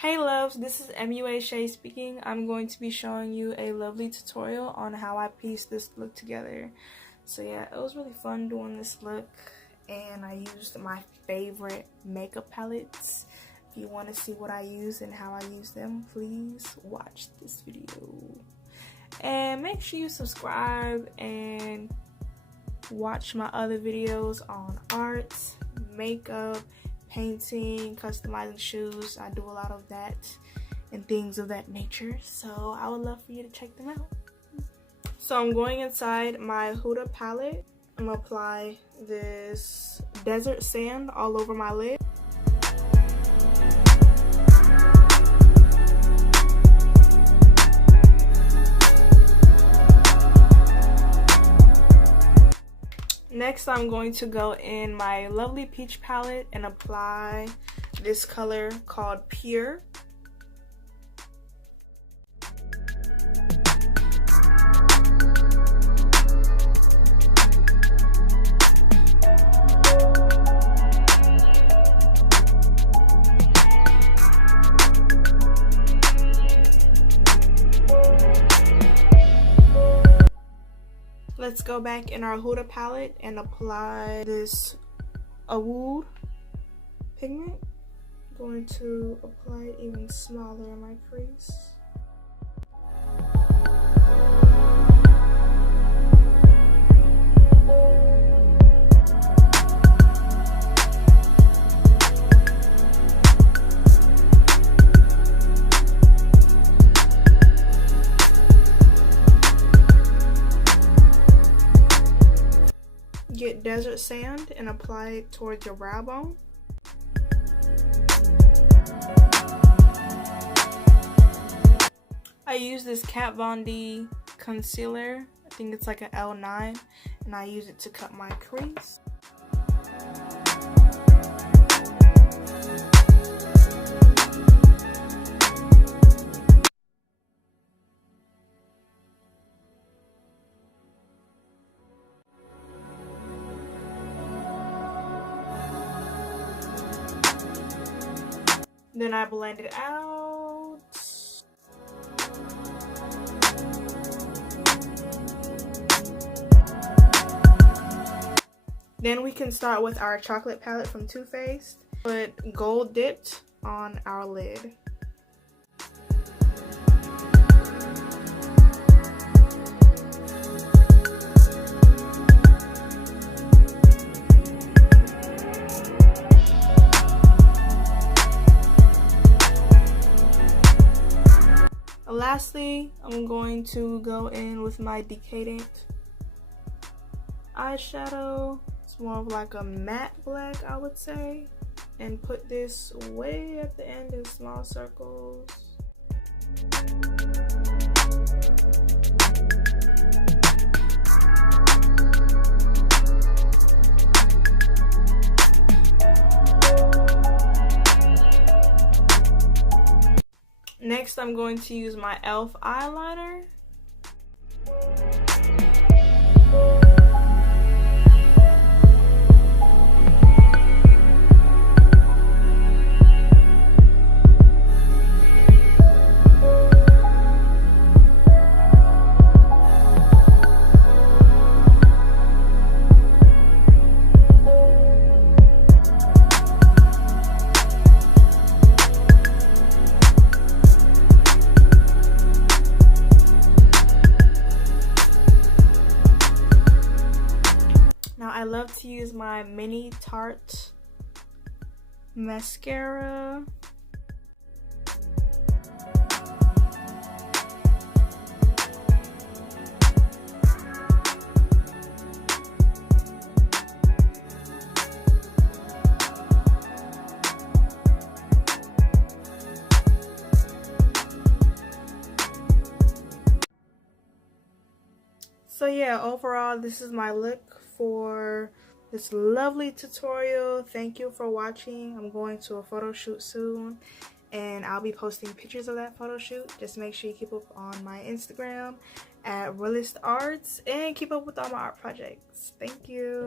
Hey loves, this is MUA Shay speaking. I'm going to be showing you a lovely tutorial on how I pieced this look together. So yeah, it was really fun doing this look, and I used my favorite makeup palettes. If you want to see what I use and how I use them, please watch this video. And make sure you subscribe and watch my other videos on art, makeup, painting, customizing shoes. I do a lot of that and things of that nature, so I would love for you to check them out. So I'm going inside my Huda palette. I'm gonna apply this desert sand all over my lid. Next, I'm going to go in my lovely peach palette and apply this color called Pure. Let's go back in our Huda palette and apply this wood pigment. I'm going to apply it even smaller in my crease. Get desert sand and apply it towards your brow bone. I use this Katvon concealer. I think it's like an L9, and I use it to cut my crease. Then I blend it out. Then we can start with our chocolate palette from Too Faced. Put gold dipped on our lid. Lastly, I'm going to go in with my Decadent eyeshadow. It's more of like a matte black, I would say, and put this way at the end in small circles. Next, I'm going to use my e.l.f. eyeliner. I love to use my mini Tarte mascara. So yeah, overall, this is my look for this lovely tutorial. Thank you for watching. I'm going to a photo shoot soon, and I'll be posting pictures of that photo shoot. Just make sure you keep up on my Instagram at Realist Arts and keep up with all my art projects. Thank you.